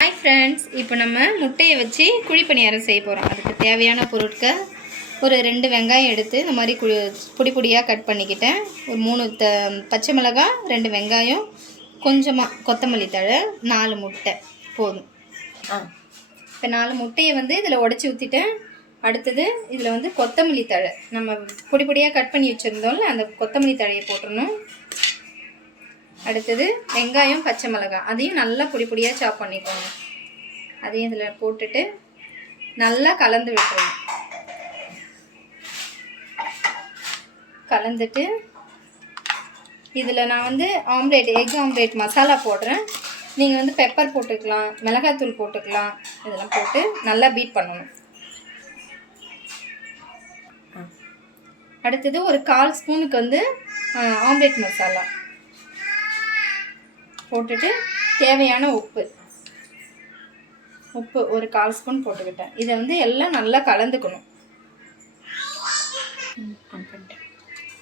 Hi friends இப்போ நம்ம முட்டையை வச்சு குழி பணியாரம் செய்ய போகிறோம் அதுக்கு தேவையான பொருட்கள் ஒரு ரெண்டு வெங்காயம் எடுத்து இந்த மாதிரி குழி பொடி பொடியாக கட் பண்ணிக்கிட்டேன். ஒரு மூணு த பச்சை மிளகாய் ரெண்டு வெங்காயம் கொஞ்சமாக கொத்தமல்லி தழை நாலு முட்டை போதும். ஆ. இப்போ நாலு முட்டையை வந்து இதில் உடச்சி ஊற்றிட்டேன் அடுத்தது இதில் வந்து கொத்தமல்லி தழை. நம்ம பொடி பொடியாக கட் பண்ணி வச்சுருந்தோம்ல அந்த கொத்தமல்லி தழையை போட்டுறணும். அடுத்தது வெங்காயம் பச்சை மிளகாய். அதையும் நல்லா பொடி பொடியாக சாப் பண்ணிக்கோங்க. அதையும் இதில் போட்டுட்டு நல்லா கலந்து விட்டுருங்க. கலந்துட்டு இதில் நான் வந்து ஆம்லேட் எக் ஆம்லேட் மசாலா போடுறேன். நீங்கள் வந்து பெப்பர் போட்டுக்கலாம் மிளகாத்தூள் போட்டுக்கலாம். இதெல்லாம் போட்டு நல்லா பீட் பண்ணணும். அடுத்தது ஒரு கால் ஸ்பூனுக்கு வந்து ஆம்லேட் மசாலா போட்டுட்டு தேவையான உப்பு. உப்பு ஒரு கால் ஸ்பூன் போட்டுக்கிட்டேன். இதை வந்து எல்லாம் நல்லா கலந்துக்கணும்.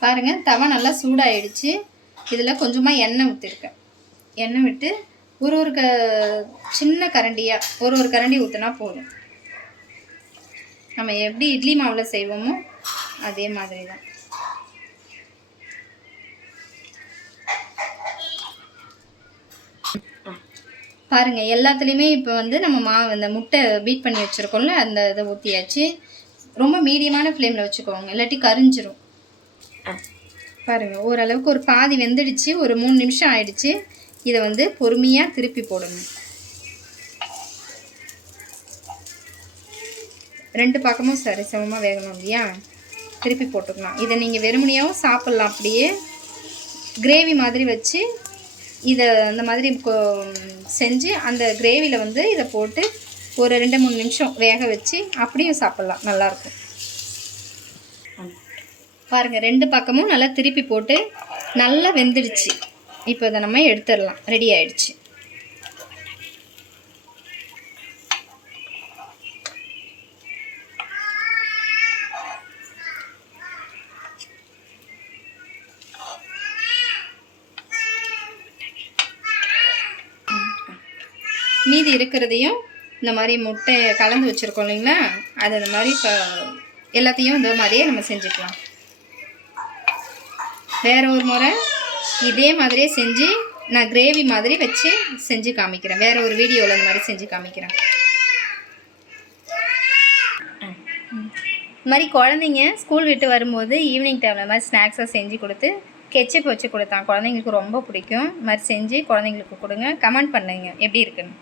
பாருங்கள் தவை நல்லா சூடாயிடுச்சு. இதில் கொஞ்சமாக எண்ணெய் ஊற்றிருக்கேன் எண்ணெய் விட்டு ஒரு ஒரு க சின்ன கரண்டியாக ஒரு ஒரு கரண்டி ஊற்றினா போதும். நம்ம எப்படி இட்லி மாவில் செய்வோமோ அதே மாதிரி தான். பாருங்க எல்லாத்துலேயுமே இப்போ வந்து நம்ம மாவு இந்த முட்டை பீட் பண்ணி வச்சுருக்கோம்ல அந்த இதை ஊற்றியாச்சு ரொம்ப மீடியமான ஃப்ளேமில் வச்சுக்கோங்க இல்லாட்டி கரிஞ்சிரும். ஆ. பாருங்க ஓரளவுக்கு ஒரு பாதி வெந்துடுச்சு ஒரு மூணு நிமிஷம் ஆயிடுச்சு. இதை வந்து பொறுமையாக திருப்பி போடணும். ரெண்டு பக்கமும் சரி சமமாக வேகணும் இல்லையா? திருப்பி போட்டுக்கலாம். இதை நீங்கள் வெறுமனையாகவும் சாப்பிட்லாம் அப்படியே. கிரேவி மாதிரி வச்சு இதை அந்த மாதிரி செஞ்சு அந்த கிரேவியில் வந்து இதை போட்டு ஒரு ரெண்டு மூணு நிமிஷம் வேக வச்சு அப்படியும் சாப்பிட்லாம். நல்லாயிருக்கும் பாருங்கள் ரெண்டு பக்கமும் நல்லா திருப்பி போட்டு நல்லா வெந்துடுச்சு. இப்போ இதை நம்ம எடுத்துடலாம். ரெடி ஆயிடுச்சு. மீதி இருக்கிறதையும் இந்த மாதிரி முட்டை கலந்து வச்சுருக்கோம் இல்லைங்களா? அது இந்த மாதிரி இப்போ எல்லாத்தையும் இந்த மாதிரியே நம்ம செஞ்சுக்கலாம். வேறு ஒரு முறை இதே மாதிரியே செஞ்சு நான் கிரேவி மாதிரி வச்சு செஞ்சு காமிக்கிறேன். வேறு ஒரு வீடியோவில் இந்த மாதிரி செஞ்சு காமிக்கிறேன். ஆ இந்த மாதிரி குழந்தைங்க ஸ்கூல் விட்டு வரும்போது ஈவினிங் டைமில் மாதிரி ஸ்நாக்ஸாக செஞ்சு கொடுத்து கெச்சப் வச்சு கொடுத்தான். குழந்தைங்களுக்கு ரொம்ப பிடிக்கும். இது மாதிரி செஞ்சு குழந்தைங்களுக்கு கொடுங்க. கமெண்ட் பண்ணுங்க. எப்படி இருக்குன்னு.